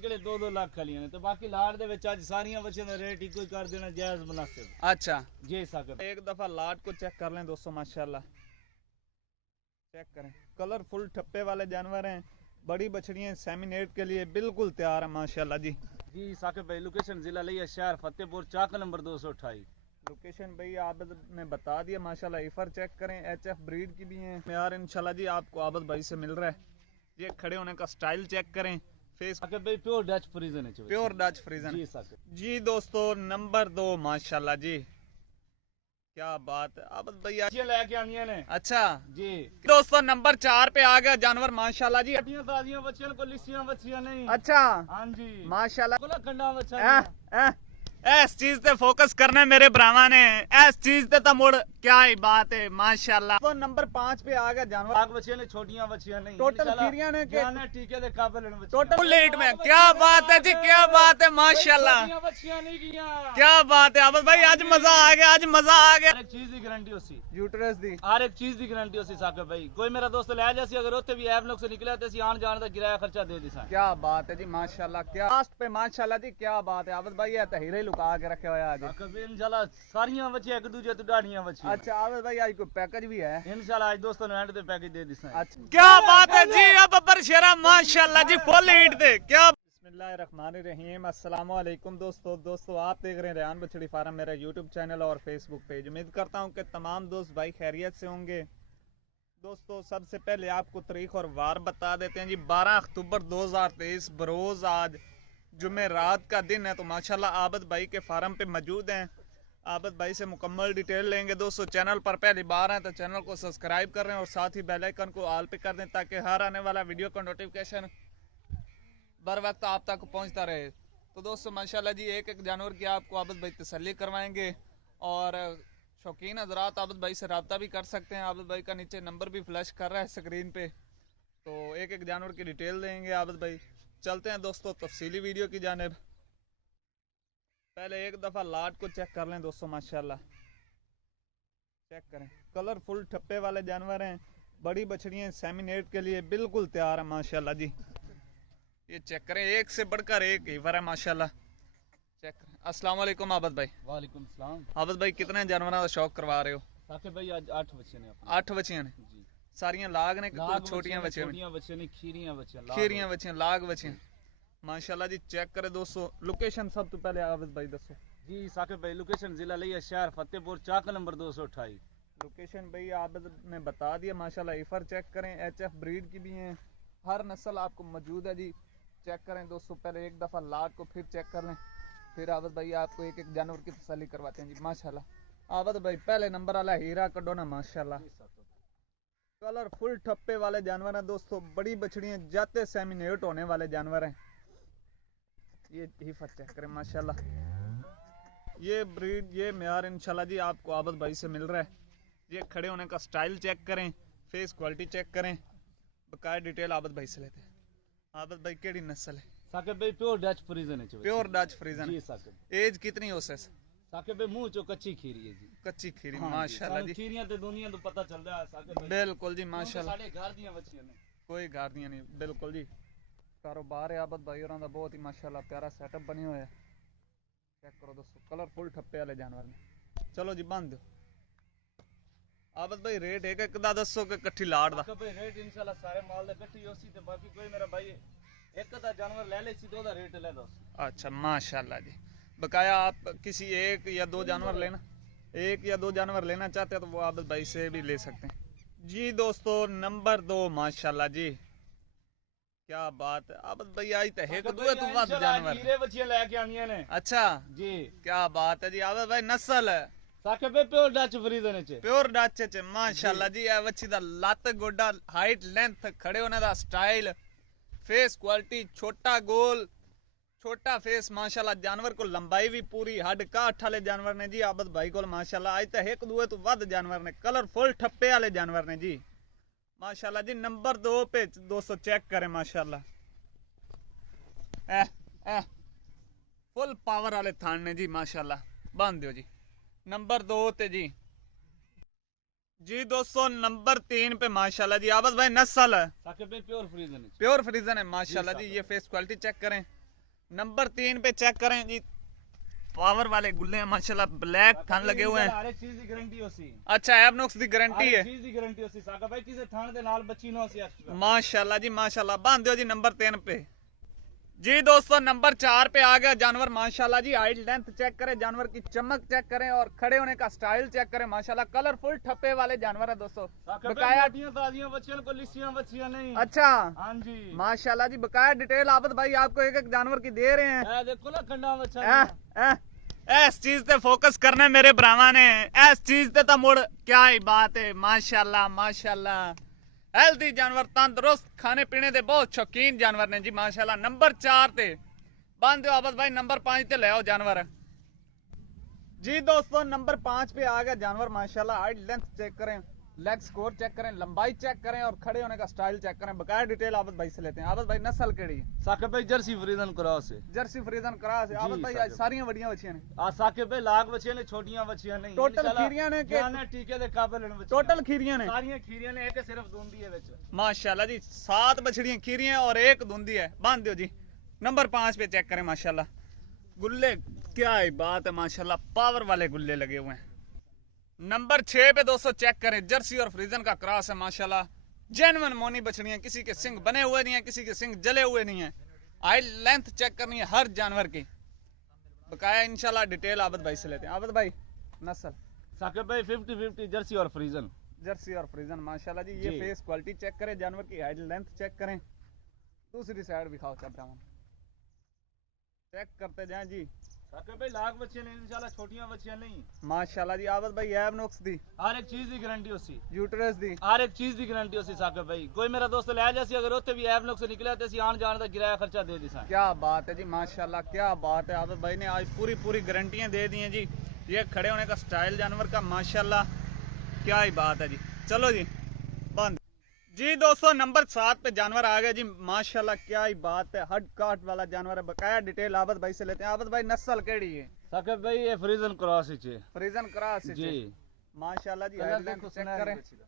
के लिए 2-2 लाख खलियां ने तो बाकी लाट दे विच अज सारियां बच्चों दा रेट ही कोई कर देना जायज मुनासिब। अच्छा जी साकिब एक दफा लाट को चेक कर लें दोस्तों, माशाल्लाह चेक करें, कलरफुल ठप्पे वाले जानवर हैं, बड़ी बछड़ियां सेमिनेट के लिए बिल्कुल तैयार है माशाल्लाह जी। जी साकिब भाई लोकेशन जिला लिया शहर फतेहपुर चाक नंबर 228। लोकेशन भाई आपने बता दिया माशाल्लाह। इफर चेक करें, एचएफ ब्रीड की भी हैं यार इंशाल्लाह जी, आपको आबद भाई से मिल रहा है। ये खड़े होने का स्टाइल चेक करें, फेस साकिब भाई प्योर डच फ्रीजन है। प्योर डच फ्रीजन जी साकिब जी। दोस्तों नंबर 2 माशाल्लाह जी, क्या बात है आबद भैया लेके आनी ने। अच्छा जी दोस्तों नंबर 4 पे आ गया जानवर माशाल्लाह जी। ताजियां बच्चियों को लिस्सियां बच्चियां नहीं। अच्छा हाँ जी माशाल्लाह। कंडा बच्चा इस चीज पे फोकस करना है मेरे ब्राह्मण ने, इस चीज पे तो मुड़ क्या ही बात है माशाल्लाह। तो नंबर 5 पे आ गया जानवर। लाख बच्चियां ने, छोटियां बच्चियां नहीं। टोटल खीरियां ने के टीके दे काबिल हैं बच्चियां। टोटल लेट में क्या बात है जी, क्या बात है माशाल्लाह, बच्चियां नहीं किया। क्या बात है आबद भाई, आज मजा आ गया, आज मजा आ गया। हर एक चीज की गारंटी होसी, यूट्रस दी हर एक चीज की गारंटी होसी साकिब भाई। कोई मेरा दोस्त ले जासी अगर उत्थे भी ऐप लोग से निकला तो आन जान का किराया खर्चा दे दिसा। क्या बात है जी माशाल्लाह। क्या लास्ट पे माशाल्लाह जी, क्या बात है आबद भाई, ये तो हीरे लुका के रखे हुए आज। इंशाल्लाह सारियां बच्चियां एक दूजे तो डाढ़ियां बच्चियां। अच्छा आबद भाई आज कोई पैकेज भी है इंशाल्लाह आज दोस्तों ने एंड पे पैकेज दे दिसा। अच्छा क्या बात है जी, अब अबर शेरा माशाल्लाह जी फुल हीट दे। क्या बिस्मिल्लाहिर्रहमानिर्रहीम, अस्सलाम वालेकुम दोस्तों आप देख रहे हैं रेहान बछड़ी फार्म, मेरा यूट्यूब चैनल और फेसबुक पेज। उम्मीद करता हूं कि तमाम दोस्त भाई खैरियत से होंगे। दोस्तों सबसे पहले आपको तारीख और वार बता देते हैं जी। 12 अक्टूबर 2023 बरोज आज जुमे रात का दिन है। तो माशाल्लाह आबद भाई के फार्म पे मौजूद हैं, आबद भाई से मुकम्मल डिटेल लेंगे। दोस्तों चैनल पर पहली बार हैं तो चैनल को सब्सक्राइब कर रहे हैं और साथ ही बेल आइकन को ऑल पे कर दें ताकि हर आने वाला वीडियो का नोटिफिकेशन बर वक्त आप तक पहुंचता रहे। तो दोस्तों माशाल्लाह जी एक एक जानवर की आपको आबद भाई तसल्ली करवाएंगे और शौकीन हजरात आबद भाई से रब्ता भी कर सकते हैं। आबद भाई का नीचे नंबर भी फ्लैश कर रहा है स्क्रीन पे, तो एक एक जानवर की डिटेल देंगे आबद भाई। चलते हैं दोस्तों तफसीली वीडियो की जानिब। पहले एक दफ़ा लाट को चेक कर लें दोस्तों, माशाल्लाह चेक करें, कलरफुल ठप्पे वाले जानवर हैं, बड़ी बछड़ियां सेमिनेट के लिए बिल्कुल तैयार है माशाल्लाह जी। ये चेक करें, एक से बढ़कर एक हीवर है माशाल्लाह। चेक करें। अस्सलाम वालेकुम आबद भाई। वालेकुम सलाम। आबद भाई कितने जानवरों का शौक करवा रहे हो? साकिब भाई आज 8 बच्चे ने। 8 बच्चियां ने जी। सारियां लाग ने, छोटियां बच्चियां बच्चे ने, खीरियां बच्चियां, खीरियां बच्चियां, लाग बच्चियां माशाल्लाह जी। चेक करें दोस्तों, लोकेशन सब तो पहले आबद भाई दसो जी। साकिब भाई लोकेशन जिला लिया शहर फतेहपुर चाक नंबर 228। लोकेशन भाई आबद ने बता दिया माशाल्लाह। इफर चेक करें, एचएफ ब्रीड की भी हैं, हर नस्ल आपको मौजूद है जी। चेक करें दोस्तों, पहले एक दफ़ा लाट को फिर चेक कर लें, फिर आबद भाई आपको एक एक जानवर की तसल्ली करवाते हैं जी माशाल्लाह। आबद भाई पहले नंबर वाला हीरा कड्डो ना माशाल्लाह, कलरफुल ठप्पे वाले जानवर हैं दोस्तों, बड़ी बछड़ियां जाते सेमिनेट होने वाले जानवर हैं। ये हिफर चेक करें माशाल्लाह, ये ब्रीड ये म्यार इंशाल्लाह जी आपको आबद भाई से मिल रहा है। ये खड़े होने का स्टाइल चेक करें, फेस क्वालिटी चेक करें, बकाया डिटेल आबद भाई से लेते हैं। आबद भाई केड़ी नस्ल है? साकिब भाई प्योर डच फ्रीजन है। प्योर डच फ्रीजन जी साकिब। एज कितनी हो से? साकिब भाई मुंह चो कच्ची खीरी है जी। कच्ची खीरी हाँ माशाल्लाह जी। खीरियां ते दुनिया तो पता चलदा है साकिब भाई। बिल्कुल जी माशाल्लाह। साडे घर दियां बच्चियां ने, कोई घर दियां नहीं, बिल्कुल जी। कारोबार है आबद भाई होरां दा बहुत ही माशाल्लाह प्यारा सेटअप बने हुए है। चेक करो दोस्तों, कलरफुल ठप्पे वाले जानवर ने। चलो जी बंद दो आबद भाई। रेट एक एक दा दसो कि कट्ठी लाट दा? भाई रेट इंशाल्लाह सारे माल दे कट्ठी होसी ते बाकी कोई मेरा भाई एक दा जानवर ले ले सी, दो दा रेट ले दो। अच्छा माशाल्लाह जी। बकाया आप किसी एक या दो जानवर लेना, एक या दो जानवर लेना चाहते हैं तो वो आबद भाई से भी ले सकते हैं जी। दोस्तों नंबर 2 माशाल्लाह जी, क्या बात है आबद भाई, आज तो एक दो तो वध जानवर हीरे बच्चियां लेके आनियां ने। अच्छा जी क्या बात है जी आबद भाई। नस्ल है साकिब भाई प्योर डच फ्रीजन च, प्योर डच च माशाल्लाह जी। ए बच्ची दा लत गोडा हाइट लेंथ खड़े होने दा स्टाइल, फेस क्वालिटी, छोटा गोल छोटा फेस माशाल्लाह। जानवर को लंबाई भी पूरी, हड काठ वाले जानवर ने जी आबद भाई को माशाल्लाह। आज तो एक दूए तो वध जानवर ने, कलरफुल ठप्पे वाले जानवर ने जी माशाल्लाह जी। नंबर 2 पे दोस्तों चेक करें माशाल्लाह, फुल पावर वाले थान ने जी माशाल्लाह। बांध दो जी नंबर 2 ते जी। जी दोस्तों नंबर 3 पे माशाल्लाह जी आबद भाई नस्ल है साकिब भाई प्योर फ्रीजन है। प्योर फ्रीजन है माशाल्लाह जी। ये फेस क्वालिटी चेक करें, नंबर 3 पे चेक करें जी, पावर वाले गुल्ले हैं माशाल्लाह, ब्लैक थन लगे हुए हैं। हर एक चीज की गारंटी होसी। अच्छा, एबनॉक्स दी गारंटी है, चीज की गारंटी होसी साका भाई, किसे थान दे नाल बच्ची ना होसी एक्स्ट्रा। माशाल्लाह जी माशाल्लाह। बांध दो जी नंबर 3 पे। जी दोस्तों नंबर 4 पे आ गया जानवर माशाल्लाह जी। हाइट लेंथ चेक करें, जानवर की चमक चेक करें और खड़े होने का स्टाइल चेक करें माशाल्लाह। कलरफुल ठप्पे वाले जानवर है दोस्तों, बकाया ताजियां बच्चियां को लिस्टियां बच्चियां नहीं। अच्छा हां जी माशाल्लाह जी, बकाया डिटेल आबद भाई आपको एक एक जानवर की दे रहे हैं। ए देखो ना खंडा बच्चा। इस चीज पे फोकस करना है मेरे भरावां ने, इस चीज पे तो मुड़ क्या ही बात है माशाल्लाह माशाल्लाह। हेल्दी जानवर, तंदुरुस्त, खाने पीने दे बहुत शौकीन जानवर ने जी माशाल्लाह। नंबर 4 ते बंद दो आबद भाई, नंबर 5 ते ले आओ जानवर। जी दोस्तों नंबर 5 पे आ गया जानवर माशाल्लाह। हाइट लेंथ चेक करें, लेग स्कोर चेक करें, लंबाई चेक करें और खड़े होने का स्टाइल चेक करें। बकाया डिटेल आबद भाई से लेते हैं। आबद भाई नस्ल केड़ी है? साकिब भाई जर्सी फ्रीजन क्रॉस है। जर्सी फ्रीजन क्रॉस है आबद भाई। आज सारियां बड़ियां बच्चियां ने। आ साकिब भाई लाग बच्चियां ने, छोटियां बच्चियां नहीं। टोटल खीरियां ने के जाने टीके दे काबिल ने बच्चियां। टोटल खीरियां ने, सारियां खीरियां ने, एक सिर्फ दूंदी है विच माशाल्लाह जी। 7 बछड़ियां खीरियां और एक दूंदी है। बांध दो जी नंबर 5 पे चेक करें माशाल्लाह। गुल्ले क्या ही बात है माशाल्लाह, पावर वाले गुल्ले लगे हुए हैं। नंबर 6 पे दोस्तों चेक करें, जर्सी और फ्रीजन का क्रॉस है माशाल्लाह। जेन्युइन मोनी बछड़ियां, किसी के सिंग बने हुए नहीं है, किसी के सिंग जले हुए नहीं है। हाइट लेंथ चेक करनी है हर जानवर की, बकाया इंशाल्लाह डिटेल आबद भाई से लेते हैं। आबद भाई नस्ल? साकिब भाई 50-50 जर्सी और फ्रीजन। जर्सी और फ्रीजन माशाल्लाह जी। ये फेस क्वालिटी चेक करें, जानवर की हाइट लेंथ चेक करें। दूसरी साइड भी खाओ चब्रावन, चेक करते जाएं जी। साकिब भाई लाग बच्चे ने इंशाल्लाह, छोटियां बच्चियां नहीं। माशाल्लाह जी। आबद भाई एबनॉक्स दी, हर एक चीज की गारंटी होसी। यूट्रस दी, हर एक चीज की गारंटी होसी साकिब भाई। कोई मेरा दोस्त ले जासी, अगर उत्थे भी ऐप से निकला ते आन जान दा किराया खर्चा दे दिसा। क्या बात है जी माशाल्लाह, क्या बात है। आबद भाई ने आज पूरी गारंटियां दे दी हैं जी। ये खड़े होने का स्टाइल जानवर का माशाल्लाह, क्या ही बात है जी। चलो जी बंद जी। दोस्तों नंबर 7 पे जानवर आ गया जी माशाल्लाह, क्या ही बात है। हड काट वाला जानवर है, बकाया डिटेल आबद भाई से लेते हैं। आबद भाई नस्ल केड़ी है? साकिब भाई ये फ्रीजन क्रॉस है। फ्रीजन क्रॉस है जी माशाल्लाह जी। कलर हाइट लेंथ देखो चेक सुनहरी करें, बच्ची दा।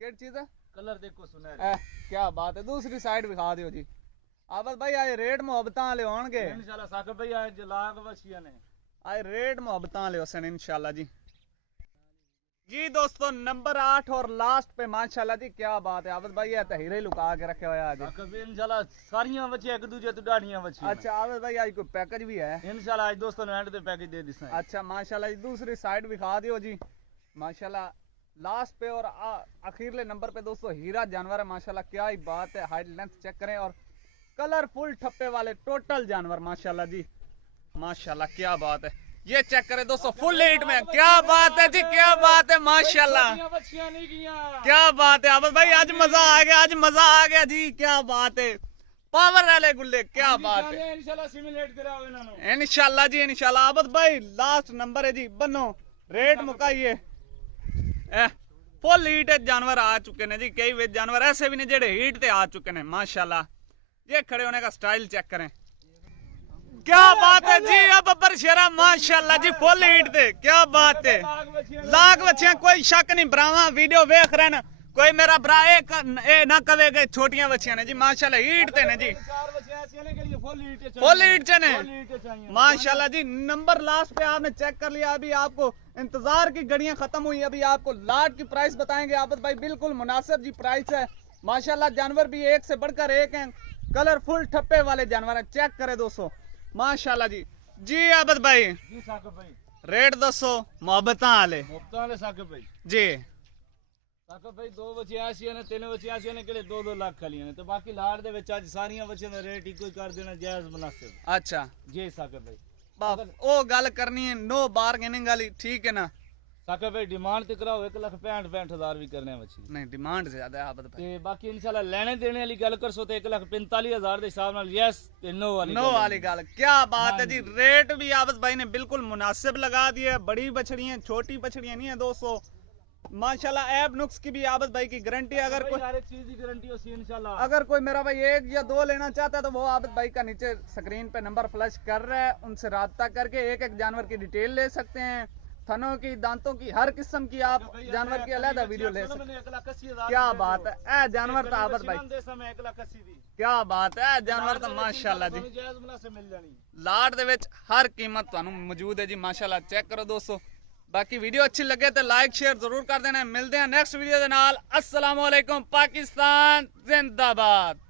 केड़ी चीज है? कलर देखो सुनहरी। क्या बात है। दूसरी साइड दिखा दियो जी। आबद भाई आए रेट मोहब्बतां ले होणगे इंशाल्लाह साकिब भाई आज लाग बच्चियां ने। आए रेट मोहब्बतां ले होसन इंशाल्लाह जी। जी दोस्तों नंबर 8 और लास्ट पे माशाल्लाह जी, क्या बात है। आबद भाई ये तो हीरे लुका के रखे हुए आज। साकिब भाई इंशाल्लाह सारियां बच्चियां एक दूजे तो डाढ़ियां बच्चियां। अच्छा आबद भाई आज कोई पैकेज भी है? इंशाल्लाह आज दोस्तों ने एंड पे पैकेज दे दिसा। अच्छा माशाल्लाह जी। दूसरी साइड भी खा दियो जी माशाल्लाह। लास्ट पे और आखिरले नंबर पे दोस्तों हीरा जानवर है माशाल्लाह, क्या ही बात है। हाइट लेंथ चेक करें और कलरफुल ठप्पे वाले टोटल जानवर माशाल्लाह जी माशाल्लाह, क्या बात है। ये चेक करें दोस्तों फुल हीट में, क्या बात है जी, क्या बात है माशाल्लाह, बच्चियां नहीं गियां। क्या बात है। आबद भाई आज मजा आ गया, आज मजा आ गया जी, क्या बात है। पावर वाले गुल्ले, क्या बात है। इंशाल्लाह सिमुलेट कराओ इन्होंने। इंशाल्लाह जी इंशाल्लाह। आबद भाई लास्ट नंबर है जी, बनो रेट मुकाइए। फुल हीट जानवर आ चुके ने जी। कई वे जानवर ऐसे भी ने जेडे हीट ते आ चुके ने माशाल्लाह। ये खड़े होने का स्टाइल चेक करें, क्या बात है जी। अब बब्बर शेरा माशाल्लाह जी फुल हीट ते, क्या बात है। लाग बच्चियां कोई शक नहीं, ब्रावा वीडियो वेख रहे न, कोई मेरा भरा ए ना कवे गए छोटियां बच्चियां ने जी माशाल्लाह हीट ते ने जी। फुल हीट च ने माशाल्लाह जी। नंबर लास्ट पे आपने चेक कर लिया। अभी आपको इंतजार की घड़ियां खत्म हुई, अभी आपको लाट की प्राइस बताएंगे आबद भाई। बिल्कुल मुनासिब जी प्राइस है माशाल्लाह। जानवर भी एक से बढ़कर एक हैं, कलरफुल ठप्पे वाले जानवर है। चेक करे दोस्तों माशाल्लाह जी। जी आबद भाई जी साकिब भाई रेट दसो मोहब्बतां आले साकिब भाई जी। साकिब भाई 2 बच्चे ऐसी ने, 3 बच्चे ऐसे ने के 2-2 लाख खाली ने, तो बाकी लाड़ दे विच आज सारियां बच्चे दा रेट इको कर देना जायज मुनासिब। अच्छा जी साकिब भाई ओ गल करनी है, नो बार्गेनिंग वाली, ठीक है ना। साकिब भाई डिमांड ते कराओ 1,65,000 भी करने बच्ची नहीं डिमांड ज्यादा है आबद भाई। ते बाकी इंशाल्लाह लेने देने वाली गल करसो ते 1,45,000 दे हिसाब नाल यस ते नो वाली गल। क्या बात है जी। रेट भी आबद भाई ने बिल्कुल मुनासिब लगा दिए। बड़ी बछड़ियां छोटी बछड़ियां नहीं है दोस्तों माशाल्लाह। ऐब नुक्स की भी आबद भाई की गारंटी। अगर कोई हर एक चीज की गारंटी होती है इंशाल्लाह। अगर कोई मेरा भाई 1 या 2 लेना चाहता है तो वो आबद भाई का नीचे स्क्रीन पे नंबर फ्लैश कर रहा है, उनसे राब्ता करके एक एक जानवर की डिटेल ले सकते हैं। थनों की, दांतों की, हर किस्म की आप जानवर की अलग वीडियो ले सकते हैं। क्या बात है, ए जानवर तो आबद भाई, क्या बात है, जानवर तो माशाल्लाह जी लाट दे विच हर कीमत तुहानू मौजूद है जी माशाल्लाह। चेक करो दोस्तों, बाकी वीडियो अच्छी लगे तो लाइक शेयर जरूर कर देना। मिलते हैं नेक्स्ट वीडियो दे नाल। अस्सलाम वालेकुम, पाकिस्तान जिंदाबाद।